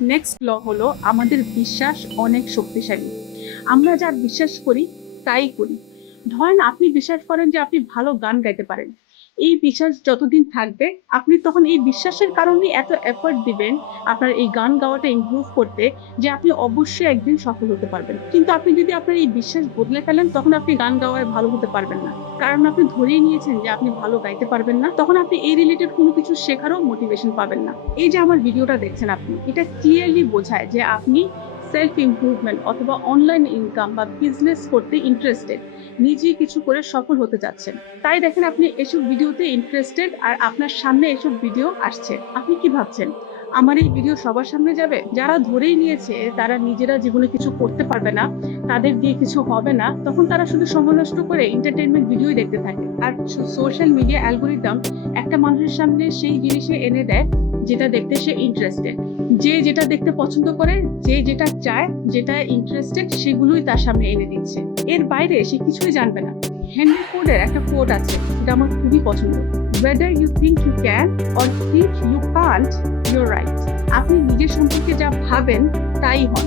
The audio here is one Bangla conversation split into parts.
নেক্সট ল হলো আমাদের বিশ্বাস অনেক শক্তিশালী। আমরা যা বিশ্বাস করি তাই করি। ধরেন আপনি বিশ্বাস করেন যে আপনি ভালো গান গাইতে পারেন। এই বিশ্বাস যতদিন থাকবে আপনি তখন এই বিশ্বাসের কারণে এত এফর্ট দিবেন আপনার এই গান গাওয়াটা ইমপ্রুভ করতে, যে আপনি অবশ্যই একদিন সফল হতে পারবেন। কিন্তু আপনি যদি আপনার এই বিশ্বাস বদলে ফেলেন তখন আপনি গান গাওয়ায় ভালো হতে পারবেন না, কারণ আপনি ধরেই নিয়েছেন যে আপনি ভালো গাইতে পারবেন না। তখন আপনি এই রিলেটেড কোনো কিছু শেখারও মোটিভেশন পাবেন না। এই যে আমার ভিডিওটা দেখছেন আপনি, এটা ক্লিয়ারলি বোঝায় যে আপনি সেলফ ইমপ্রুভমেন্ট অথবা অনলাইন ইনকাম বা বিজনেস করতে ইন্টারেস্টেড, নিজে কিছু করে সফল হতে যাচ্ছেন। তাই দেখেন আপনি এসব ভিডিওতে ইন্টারেস্টেড আর আপনার সামনে এসব ভিডিও আসছে। আপনি কি ভাবছেন আমার এই ভিডিও সবার সামনে যাবে? যারা ধরেই নিয়েছে তারা নিজেরা জীবনে কিছু করতে পারবে না, তাদের দিয়ে কিছু হবে না, তখন তারা শুধু সময় নষ্ট করে এন্টারটেইনমেন্ট ভিডিওই দেখতে থাকে। আর সোশ্যাল মিডিয়া অ্যালগোরিদম একটা মানুষের সামনে সেই জিনিসে এনে দেয় যেটা দেখতে সে ইন্টারেস্টেড। যে যেটা দেখতে পছন্দ করে, যে যেটা চায়, যেটা ইন্টারেস্টেড, সেগুলোই তার সামনে এনে দিচ্ছে। এর বাইরে সে কিছুই জানবে না। হেনরি ফোর্ডের একটা কোট আছে, এটা আমার খুবই পছন্দ। whether you think you can or think you can't, you're right. আপনি নিজের সম্পর্কে যা ভাবেন তাই হন।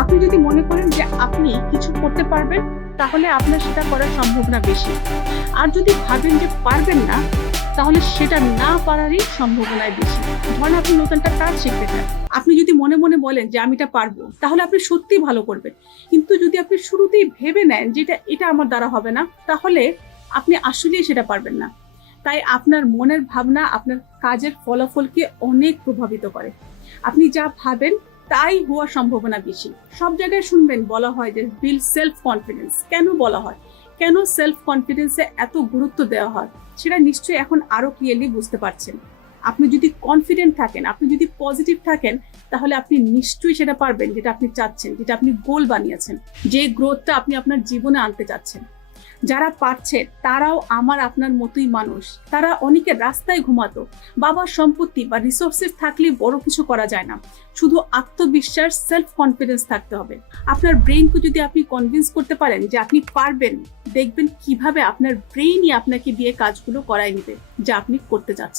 আপনি যদি মনে করেন যে আপনি কিছু করতে পারবেন, তাহলে আপনার সেটা করার সম্ভাবনা বেশি। আর যদি ভাবেন যে পারবেন না, তাহলে সেটা না পারারই সম্ভাবনায় বেশি। ধরেন আপনি নতুন একটা কাজ শিখতে চান, আপনি যদি মনে মনে বলেন যে আমি এটা পারবো, তাহলে আপনি সত্যিই ভালো করবেন। কিন্তু যদি আপনি শুরুতেই ভেবে নেন যে এটা আমার দ্বারা হবে না, তাহলে আপনি আসলেই সেটা পারবেন না। তাই আপনার মনের ভাবনা আপনার কাজের ফলাফলকে অনেক প্রভাবিত করে। আপনি যা ভাবেন তাই হওয়ার সম্ভাবনা বেশি। সব জায়গায় শুনবেন বলা হয় যে বিল্ড সেলফ কনফিডেন্স। কেন বলা হয়, কেন সেলফ কনফিডেন্সে এত গুরুত্ব দেওয়া হয়, সেটা নিশ্চয়ই এখন আরো ক্লিয়ারলি বুঝতে পারছেন। আপনি যদি কনফিডেন্ট থাকেন, আপনি যদি পজিটিভ থাকেন, তাহলে আপনি নিশ্চয়ই সেটা পারবেন যেটা আপনি চাচ্ছেন, যেটা আপনি গোল বানিয়েছেন, যে গ্রোথটা আপনি আপনার জীবনে আনতে চাচ্ছেন। যারা পারছে তারাও আমার আপনার মতোই মানুষ। তারা অনেকে রাস্তায় ঘুমাতো। বাবার সম্পত্তি বা রিসোর্সেস থাকলে বড় কিছু করা যায় না, শুধু আত্মবিশ্বাস, সেলফ কনফিডেন্স থাকতে হবে। আপনার ব্রেইনকে যদি আপনি কনভিন্স করতে পারেন যে আপনি পারবেন, দেখবেন কিভাবে আপনার ব্রেইনই আপনাকে দিয়ে কাজগুলো করাই নেবে যা আপনি করতে চাচ্ছেন।